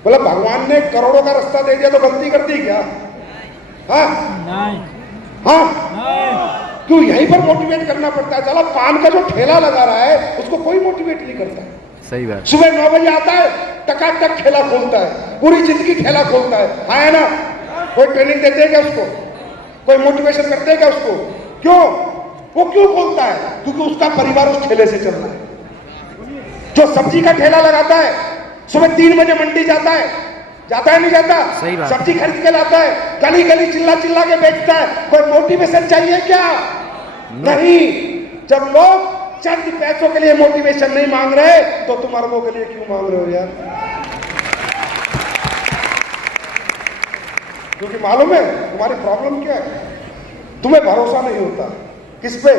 मतलब भगवान ने करोड़ों का रास्ता दे दिया तो गलती कर दी क्या? हाँ हाँ, क्यों यहीं पर मोटिवेट करना पड़ता है? चलो, पान का जो ठेला लगा रहा है उसको कोई मोटिवेट नहीं करता। सही बात। सुबह 9 बजे आता है, टकाटक ठेला खोलता है, पूरी जिंदगी ठेला खोलता है ना? कोई ट्रेनिंग देते हैं क्या उसको? कोई मोटिवेशन करते हैं क्या उसको? क्यों? वो क्यों खोलता है? क्योंकि उसका परिवार उस ठेले से चल रहा है। जो सब्जी का ठेला लगाता है, सुबह 3 बजे मंडी जाता है, जाता है नहीं जाता? सही बात। सब्जी खरीद के लाता है, गली गली चिल्ला चिल्ला के बेचता है, कोई मोटिवेशन चाहिए क्या? नहीं। जब लोग चंद पैसों के लिए मोटिवेशन नहीं मांग रहे तो तुम अरबों के लिए क्यों मांग रहे हो यार? क्योंकि मालूम है तुम्हारी प्रॉब्लम क्या है, तुम्हें भरोसा नहीं होता। किस पे?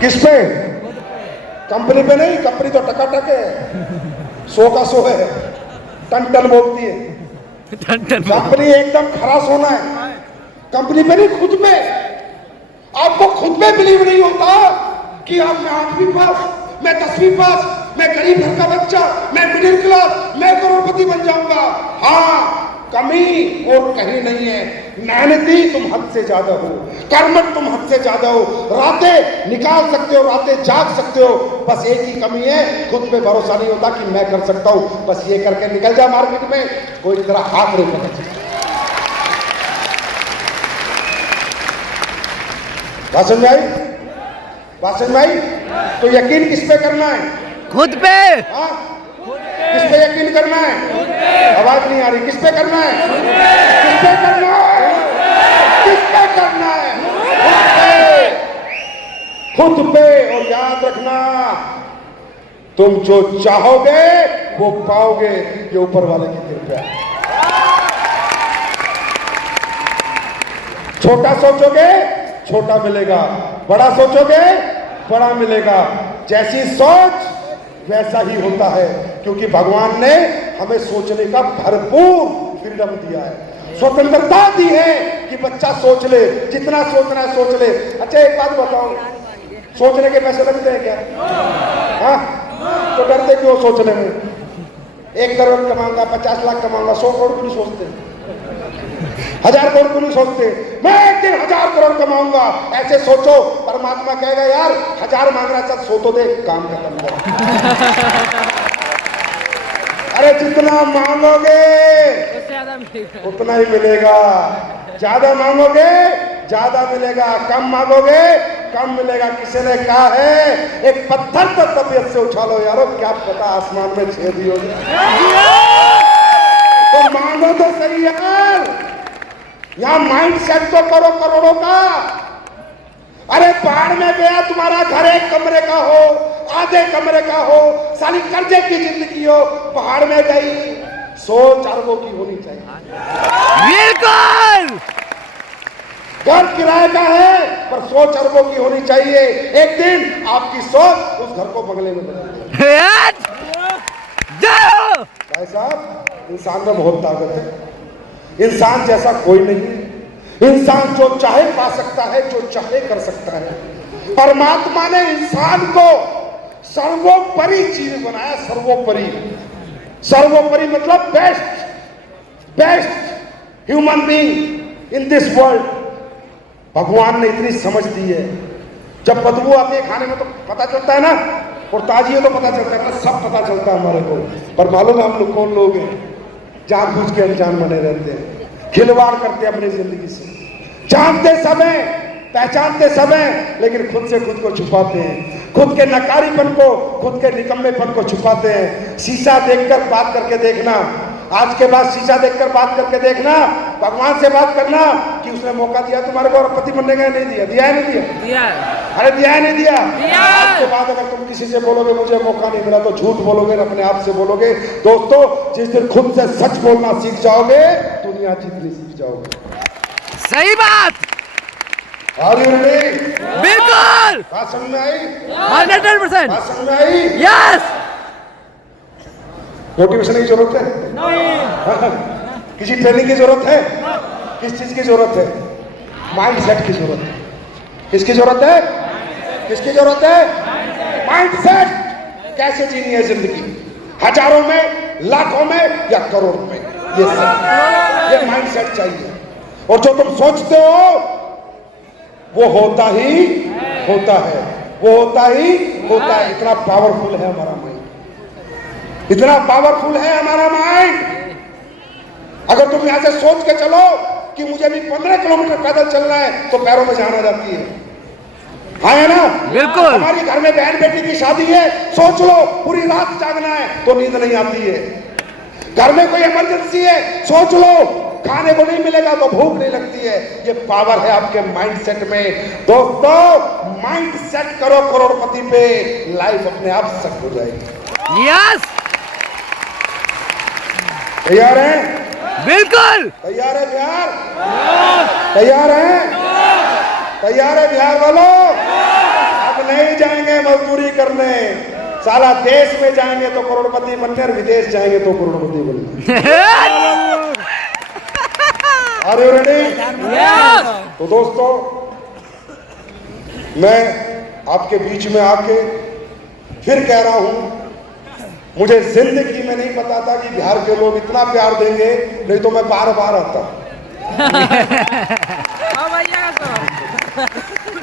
किस पे? कंपनी पे नहीं, कंपनी तो टकाटक है, 100 का 100 है, टन टन बोलती है। कंपनी एकदम खरा सोना है, कंपनी पे नहीं, खुद पे। आपको खुद पे बिलीव नहीं होता कि आप मैं 8वीं पास, मैं 10वीं पास, मैं गरीब घर का बच्चा, मैं मिडिल क्लास, मैं करोड़पति बन जाऊंगा। हाँ, कमी और कहीं नहीं है। मेहनती तुम हद से ज्यादा हो, कर्मठ तुम हद से ज्यादा हो, रातें निकाल सकते हो, रातें जाग सकते हो। बस एक ही कमी है, खुद पे भरोसा नहीं होता कि मैं कर सकता हूं। बस ये करके निकल जा मार्केट में, कोई तेरा हाथ नहीं पकड़ सकता। बात समझ आई? बात समझ आई? तो यकीन किस पे करना है? खुद पे। हाँ? किस पे यकीन करना है? आवाज नहीं आ रही। किस पे करना है? किस पे करना है? किस पे करना है? खुद पे। और याद रखना, तुम जो चाहोगे वो पाओगे, ये ऊपर वाले की कृपा है। छोटा सोचोगे छोटा मिलेगा, बड़ा सोचोगे बड़ा मिलेगा। जैसी सोच वैसा ही होता है, क्योंकि भगवान ने हमें सोचने का भरपूर फ्रीडम दिया है, स्वतंत्रता दी है कि बच्चा सोच ले, जितना सोचना है सोच ले। अच्छा एक बात बताओ, सोचने के पैसे लगते हैं क्या? हाँ? तो डरते क्यों सोचने में? 1 करोड़ कमाऊंगा, 50 लाख कमाऊंगा, 100 करोड़ क्यों नहीं सोचते? 1000 करोड़ क्यों नहीं सोचते? मैं एक दिन 1000 करोड़ कमाऊंगा, ऐसे सोचो। परमात्मा कहेगा यार 1000 मांग रहा, चल सो तो दे, काम खत्म कर। अरे जितना मांगोगे उतना ही मिलेगा, ज्यादा मांगोगे ज्यादा मिलेगा, कम मांगोगे कम मिलेगा। किसी ने कहा है एक पत्थर पर तबीयत से उछालो यारो, क्या पता आसमान में छेद ही हो जाए। तो मांगो तो सही यार, यहां माइंड सेट तो करो करोड़ों का। अरे पहाड़ में गया, तुम्हारा घर 1 कमरे का हो, आधे कमरे का हो, साली कर्जे की जिंदगी हो, पहाड़ में गई, सोच अरबों की होनी चाहिए। बिल्कुल। घर किराए का है पर सोच अरबों की होनी चाहिए। एक दिन आपकी सोच उस घर को बंगले में बदल देगी। भाई साहब, इंसान में बहुत ताकत है, इंसान जैसा कोई नहीं है। इंसान जो चाहे पा सकता है, जो चाहे कर सकता है। परमात्मा ने इंसान को सर्वोपरि चीज बनाया, सर्वोपरि। सर्वोपरि मतलब best human being in this world. भगवान ने इतनी समझ दी है। जब बदबू आती है खाने में तो पता चलता है ना, और ताजी है तो पता चलता है ना, सब पता चलता है हमारे को। पर मालूम है हम लोग कौन लोग हैं? जानबूझ के अनजान बने रहते हैं, खिलवाड़ करते हैं अपनी जिंदगी से। जानते सब हैं, पहचानते सब हैं, लेकिन खुद से खुद को छुपाते हैं। खुद के नकारीपन को, खुद के निकम्मेपन को छुपाते हैं। शीशा देखकर बात करके देखना, आज के बाद शीशा देखकर बात करके देखना, भगवान से बात करना कि उसने मौका दिया तुम्हारे को अरबपति बनने का, नहीं दिया? दिया है नहीं दिया? दिया। अरे दिया है नहीं दिया? आज के बाद अगर तुम किसी से बोलोगे मुझे मौका नहीं मिला, तो झूठ बोलोगे, अपने आप से बोलोगे। दोस्तों, जिस दिन खुद से सच बोलना सीख जाओगे, दुनिया जीतनी सीख जाओगे। सही बात। बिल्कुल। बात समझ में आई? 100%। बात समझ में आई? यस। मोटिवेशन की जरूरत है? नहीं। किसी ट्रेनिंग की जरूरत है? किस चीज की जरूरत है? माइंड सेट की जरूरत है। किसकी जरूरत है? किसकी जरूरत है? Mind set. कैसे जीनी है जिंदगी, हजारों में, लाखों में या करोड़ में, ये माइंड सेट चाहिए। और जो तुम सोचते हो वो होता ही होता है, वो होता ही होता है। इतना पावरफुल है हमारा माइंड, इतना पावरफुल है हमारा माइंड। अगर तुम यहां से सोच के चलो कि मुझे भी 15 किलोमीटर पैदल चलना है, तो पैरों में जान आ जाती है। हाँ है ना? बिल्कुल। हमारी घर में बहन बेटी की शादी है, सोच लो पूरी रात जागना है तो नींद नहीं आती है। घर में कोई इमरजेंसी है, सोच लो, खाने को नहीं मिलेगा तो भूख नहीं लगती है। ये पावर है आपके माइंडसेट में। दोस्तों, माइंड सेट करो करोड़पति पे, लाइफ अपने आप सेट हो जाएगी। यस, तैयार हैं? बिल्कुल तैयार है बिहार? तैयार है? तैयार है बिहार वालों? अब नहीं जाएंगे मजदूरी करने, साला देश में जाएंगे तो करोड़पति बनने और विदेश जाएंगे तो करोड़पति बनने। अरे रेडी? यस, तो दोस्तों, मैं आपके बीच में आके फिर कह रहा हूं, मुझे जिंदगी में नहीं पता था कि बिहार के लोग इतना प्यार देंगे, नहीं तो मैं बार बार आता।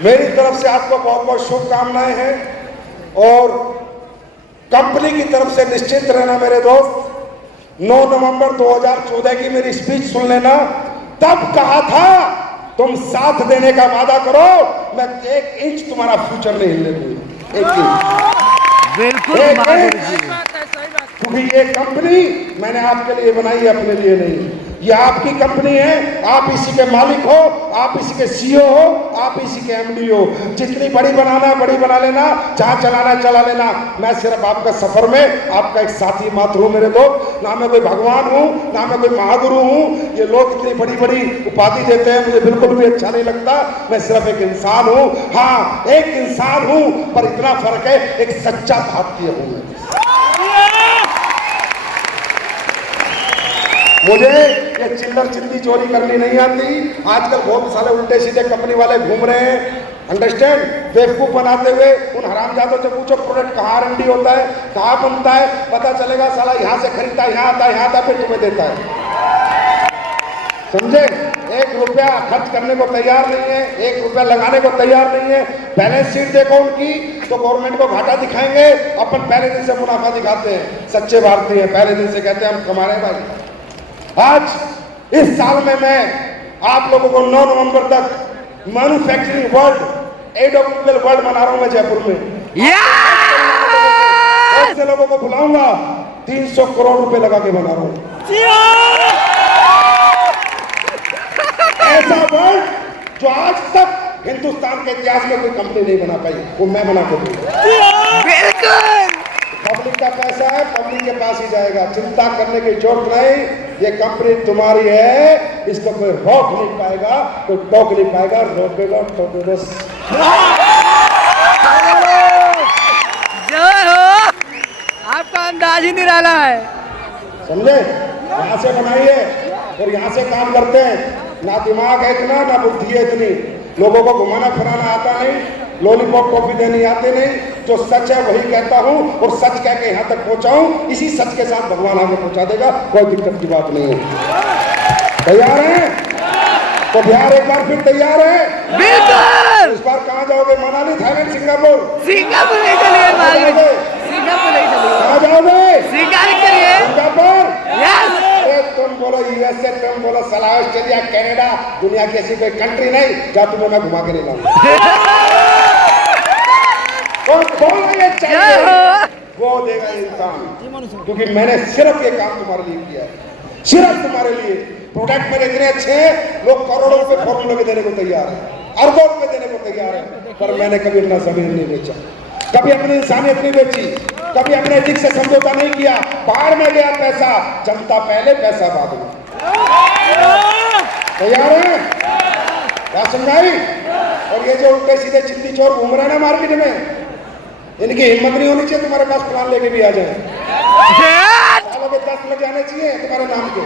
मेरी तरफ से आपको बहुत बहुत शुभकामनाएं हैं, और कंपनी की तरफ से निश्चित रहना मेरे दोस्त, 9 नवंबर 2014 की मेरी स्पीच सुन लेना। तब कहा था तुम साथ देने का वादा करो, मैं 1 इंच तुम्हारा फ्यूचर नहीं हिलने दूंगा, 1 इंच। बिल्कुल एक महावीर इंच। जी। क्योंकि ये कंपनी मैंने आपके लिए बनाई है, अपने लिए नहीं। ये आपकी कंपनी है, आप इसी के मालिक हो, आप इसी के सीईओ हो, आप इसी के एमडी हो। जितनी बड़ी बनाना है बड़ी बना लेना, जहां चलाना है चला लेना। मैं सिर्फ आपका सफर में आपका एक साथी मात्र हूं मेरे दोस्त, ना मैं कोई भगवान हूं, ना मैं कोई महागुरु हूं। ये लोग इतनी बड़ी बड़ी उपाधि देते हैं, मुझे बिल्कुल भी अच्छा नहीं लगता। मैं सिर्फ एक इंसान हूं। हाँ, एक इंसान हूं, पर इतना फर्क है, एक सच्चा भारतीय हूं मैं। मुझे ये चिल्लर चिल्ली चोरी करनी नहीं आती। आजकल बहुत सारे उल्टे सीधे कंपनी वाले घूम रहे हैं, अंडरस्टैंड, बेवकूफ बनाते हुए। उन हरामजादों से पूछो प्रोडक्ट कहाँ R&D होता है, कहाँ बनता है, पता चलेगा साला यहाँ से खरीदता है, यहाँ आता है, यहाँ आता है, फिर तुम्हें देता है। समझे? 1 रुपया खर्च करने को तैयार नहीं है, 1 रुपया लगाने को तैयार नहीं है। बैलेंस शीट देखो उनकी, तो गवर्नमेंट को घाटा दिखाएंगे, अपन पहले दिन से मुनाफा दिखाते हैं। सच्चे भारतीय हैं, पहले दिन से कहते हैं हम कमा रहे हैं भाई। आज इस साल में मैं आप लोगों को 9 नवंबर तक मैन्युफैक्चरिंग वर्ल्ड, एडोबियल वर्ल्ड मना रहा हूं मैं जयपुर में। ऐसे लोगों को बुलाऊंगा, 300 करोड़ रुपए लगा के बना रहा हूं। ऐसा वर्ल्ड जो आज तक हिंदुस्तान के इतिहास में कोई कंपनी नहीं बना पाई, वो मैं बना के दूंगा। बिल्कुल, पब्लिक का पैसा है, पब्लिक के पास ही जाएगा, चिंता करने की जरूरत नहीं। ये कंपनी तुम्हारी है, इसको कोई रोक नहीं पाएगा, कोई टोक नहीं पाएगा। रोकेगा टोकेगा। जय हो, आपका अंदाज ही निराला है। समझे? यहाँ से बनाइए और यहाँ से काम करते हैं। ना दिमाग है इतना, ना बुद्धि है इतनी। लोगों को घुमाना फिराना आता नहीं, लॉलीपॉप टॉफी देनी आते नहीं। जो सच है वही कहता हूं, और सच कह के यहाँ तक पहुंचाऊं, इसी सच के साथ भगवान आगे पहुंचा देगा, कोई दिक्कत की बात नहीं है। तैयार हैं? तो बिहार एक बार फिर तैयार है? बिल्कुल। इस बार कहाँ जाओगे? Manali, Thailand, Singapore? सिंगापुर नहीं चलिए महावीर जी, सिंगापुर नहीं चलिए। कहाँ जाओगे? सिंगापुर करिए। सिंगापुर? यस। तुम बोलो यूएसए, तुम बोलो साला ऑस्ट्रेलिया, कनाडा, दुनिया की ऐसी कोई कंट्री नहीं जहाँ तुम्हें मैं घुमा के नहीं लाऊंगा। कौन ये चाहिए वो देगा इंसान, क्योंकि मैंने सिर्फ ये काम तुम्हारे लिए किया है, सिर्फ तुम्हारे लिए। प्रोडक्ट मेरे इतने अच्छे हैं, लोग करोड़ों रुपए फॉर्मूले में देने को तैयार है, अरबों रुपए देने को तैयार है, पर मैंने कभी अपना जमीन नहीं बेचा, कभी अपनी इंसानियत नहीं बेची, कभी अपने एथिक से समझौता नहीं किया। बाहर में गया पैसा, जनता पहले, पैसा बाद में। तैयार है? क्या समझाई? और ये जो उल्टे सीधे चित्ती चोर घूम रहे हैं ना मार्केट में, इनकी हिम्मत नहीं होनी चाहिए तुम्हारे पास प्लान लेके भी आ जाए। सालों के 10 लग जाने चाहिए तुम्हारे नाम के।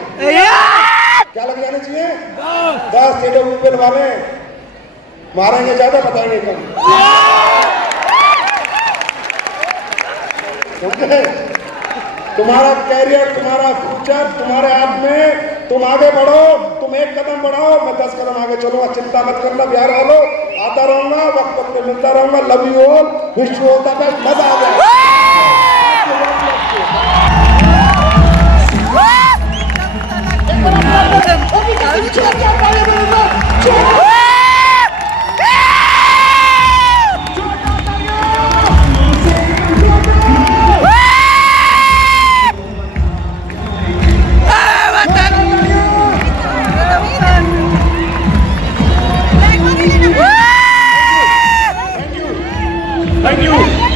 क्या लग जाने चाहिए? 10 एडोबियल वाले मारेंगे ज्यादा, बताएंगे कम। तुम्हारा कैरियर, तुम्हारा फ्यूचर तुम्हारे हाथ में। तुम आगे बढ़ो, तुम 1 कदम बढ़ाओ, मैं 10 कदम आगे चलूंगा। चिंता मत करना बिहार वालों, आता रहूंगा, वक्त पे मिलता रहूंगा। Love you all, wish you all the best. मजा आ गया। Thank you.